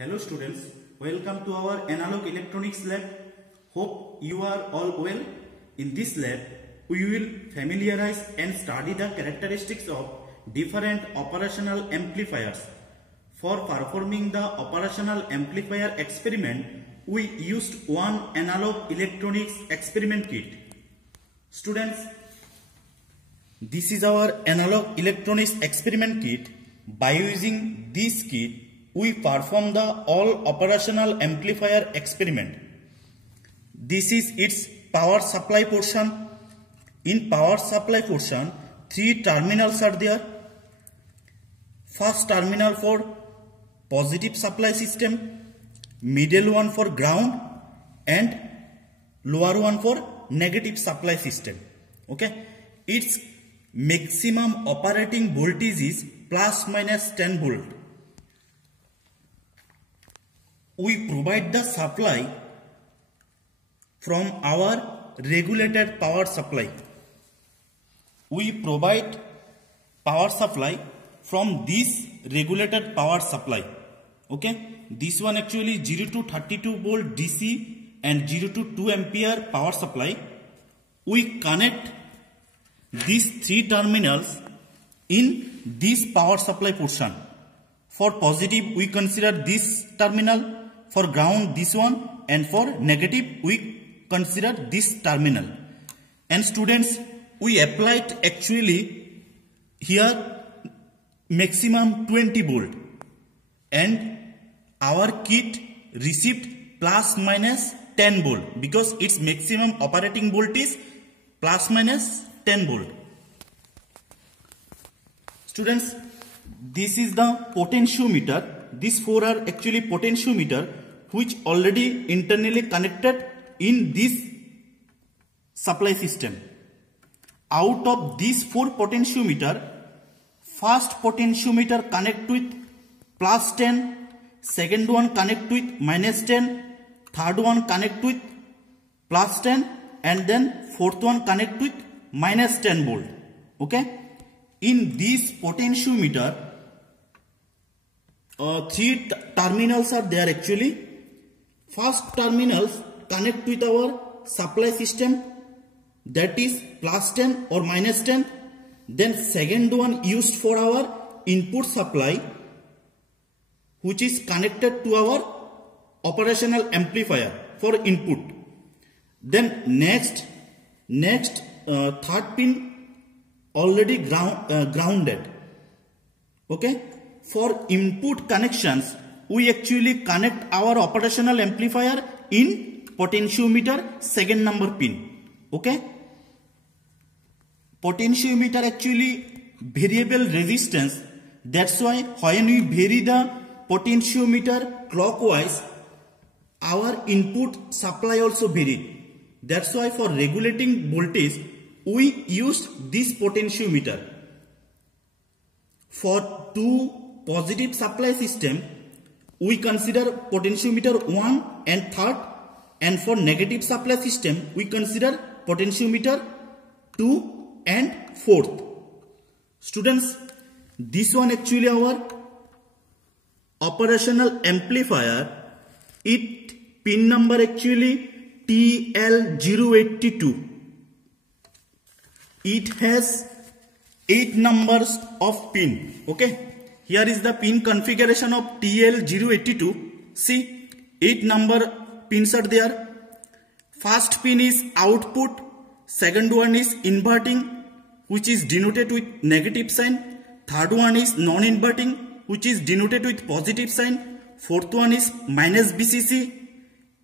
Hello students, welcome to our analog electronics lab. Hope you are all well. In this lab, we will familiarize and study the characteristics of different operational amplifiers. For performing the operational amplifier experiment, we used one analog electronics experiment kit. Students, this is our analog electronics experiment kit. By using this kit, we perform the all operational amplifier experiment. This is its power supply portion. In power supply portion, 3 terminals are there. First terminal for positive supply system, middle one for ground, and lower one for negative supply system. Okay, its maximum operating voltage is plus minus 10 volt. We provide the supply from our regulated power supply. We provide power supply from this regulated power supply. Okay, this one actually 0 to 32 volt DC and 0 to 2 ampere power supply. We connect these 3 terminals in this power supply portion. For positive, we consider this terminal. For ground, this one, and for negative, we consider this terminal. And students, we applied actually here maximum 20 volt, and our kit received plus minus 10 volt because its maximum operating volt is plus minus 10 volt. Students, this is the potentiometer. These 4 are actually potentiometer which already internally connected in this supply system. Out of these 4 potentiometer, first potentiometer connect with plus 10, second one connect with minus 10, third one connect with plus 10, and then fourth one connect with minus 10 volt. Okay, in this potentiometer, 3 terminals are there actually. First terminals connect with our supply system, that is plus 10 or minus 10. Then second one used for our input supply, which is connected to our operational amplifier for input. Then next third pin already grounded. Okay, for input connections, we actually connect our operational amplifier in potentiometer second number pin. Okay, potentiometer actually variable resistance. That's why when we vary the potentiometer clockwise, our input supply also varied. That's why for regulating voltage, we used this potentiometer. For 2 positive supply system, we consider potentiometer 1 and 3rd, and for negative supply system, we consider potentiometer 2 and 4th. Students, this one actually our operational amplifier. It pin number actually TL082. It has 8 numbers of pin. Okay, here is the pin configuration of TL082. See, 8 number pins are there. First pin is output, second one is inverting, which is denoted with negative sign. Third one is non-inverting, which is denoted with positive sign. Fourth one is minus VCC.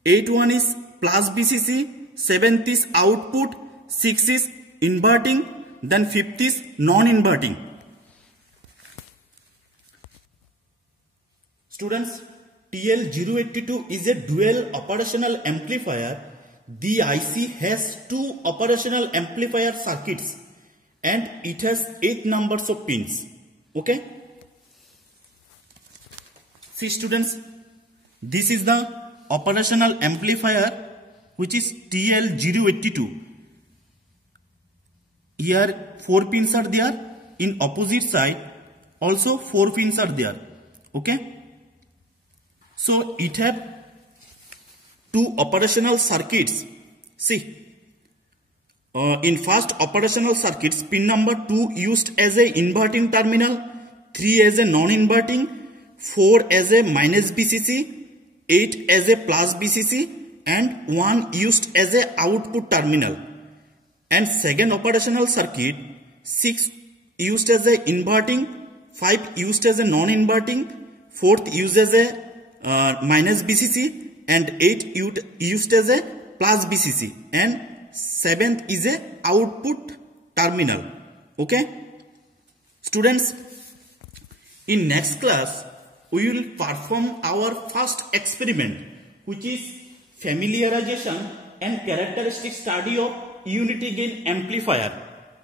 8th one is plus VCC. 7th is output. 6th is inverting. Then 5th is non-inverting. Students, TL082 is a dual operational amplifier. The IC has 2 operational amplifier circuits and it has 8 numbers of pins. Okay. See students, this is the operational amplifier which is TL082. Here 4 pins are there. In opposite side also 4 pins are there. Okay. So it have two operational circuits. See, in first operational circuits, pin number 2 used as a inverting terminal, 3 as a non-inverting, 4 as a minus VCC, 8 as a plus VCC, and 1 used as a output terminal. And second operational circuit, 6 used as a inverting, 5 used as a non-inverting, 4th used as a minus VCC, and 8 used as a plus VCC, and 7th is a output terminal. Okay, students, in next class we will perform our first experiment, which is familiarization and characteristic study of unity gain amplifier.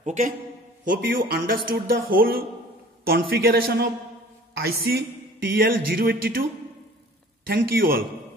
Okay, hope you understood the whole configuration of IC TL082. Thank you all.